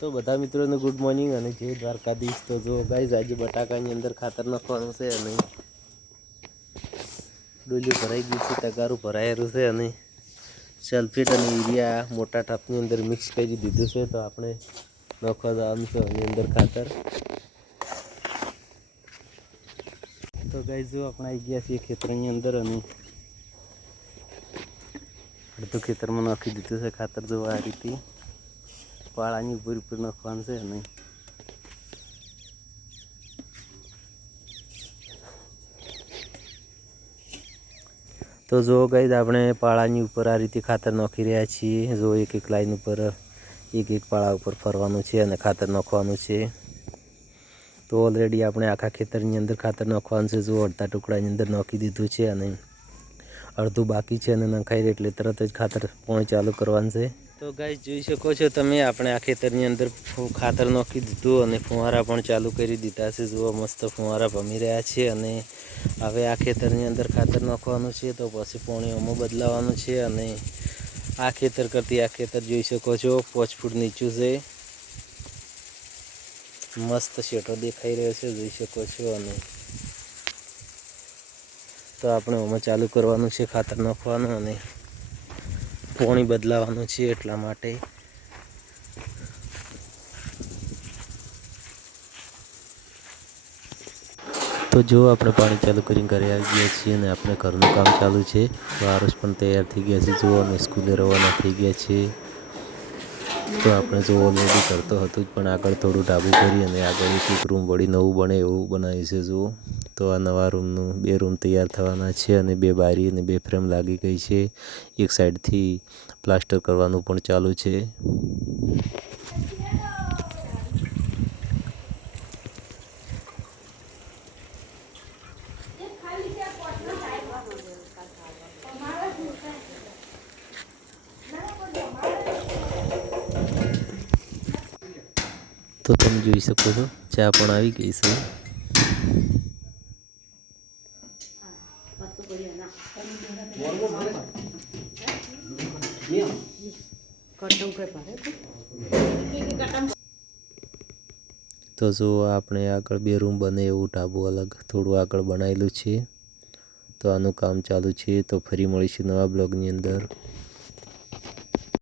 તો બધા મિત્રોને ગુડ મોર્નિંગ અને જય દ્વારકાધીશ. તો જો ગાઈઝ આજે બટાકાની અંદર ખાતર નાખવાનું છે અને ડોલું ભરાઈ ગયું છે, તગારું ભરાયેલું છે અને સલ્ફેટ અને યુરિયા મોટા ટાપની અંદર મિક્સ કરી દીધું છે. તો આપણે નાખવા જવાનું છે એની અંદર ખાતર. તો ગાઈઝ જો આપણે આવી ગયા છીએ ખેતરની અંદર અને અડધું ખેતરમાં નાખી દીધું છે ખાતર. જોવા આ રીતે પાળાની ઉપર નાખવાનું છે નહીં. તો જો ગઈ આપણે પાળાની ઉપર આ રીતે ખાતર નાખી રહ્યા છીએ. જો એક એક લાઈન ઉપર, એક એક પાળા ઉપર ફરવાનું છે અને ખાતર નાખવાનું છે. તો ઓલરેડી આપણે આખા ખેતરની અંદર ખાતર નાખવાનું છે. જો અડધા ટુકડાની અંદર નાખી દીધું છે અને અડધું બાકી છે અને નખાઈ એટલે તરત જ ખાતર પોણી ચાલુ કરવાનું છે. તો ગાય જોઈ શકો છો તમે, આપણે આ ખેતરની અંદર ખાતર નાખી દીધું અને ફુવારા પણ ચાલુ કરી દીધા છે. જુઓ, મસ્ત ફુવારા ભમી રહ્યા છે અને હવે આ ખેતરની અંદર ખાતર નાખવાનું છે, તો પછી પોણીઓમાં બદલાવાનું છે અને આ ખેતર કરતી આ ખેતર જોઈ શકો છો, પાંચ ફૂટ નીચું છે. મસ્ત શેઠો દેખાઈ રહ્યો છે, જોઈ શકો છો અને તો આપણે ઓમાં ચાલુ કરવાનું છે, ખાતર નાખવાનું અને પોણી બદલાવાનું છે એટલા માટે. તો જો આપણે પાણી ચાલુ કરીને ઘરે આવી ગયા છીએ અને આપણે ઘરનું કામ ચાલુ છે. વારસ પણ તૈયાર થઈ ગયા છે. જુઓ અને સ્કૂલે રવાના થઈ ગયા છે તો આપણે જો ઓલરેડી કરતો હતું જ, પણ આગળ થોડું ડાબું કરી અને આગળ એક રૂમ વળી નવું બને એવું બનાવ્યું છે, જુઓ. તો આ નવા રૂમનું બે રૂમ તૈયાર થવાના છે અને બે બારી અને બે ફ્રેમ લાગી ગઈ છે. એક સાઈડથી પ્લાસ્ટર કરવાનું પણ ચાલુ છે. તો તમે જોઈ શકો છો, ચા પણ આવી ગઈ છે. તો જો આપણે આગળ બે રૂમ બને એવું ઢાબુ અલગ થોડું આગળ બનાવેલું છે. તો આનું કામ ચાલુ છે. તો ફરી મળીશું નવા બ્લોગની અંદર.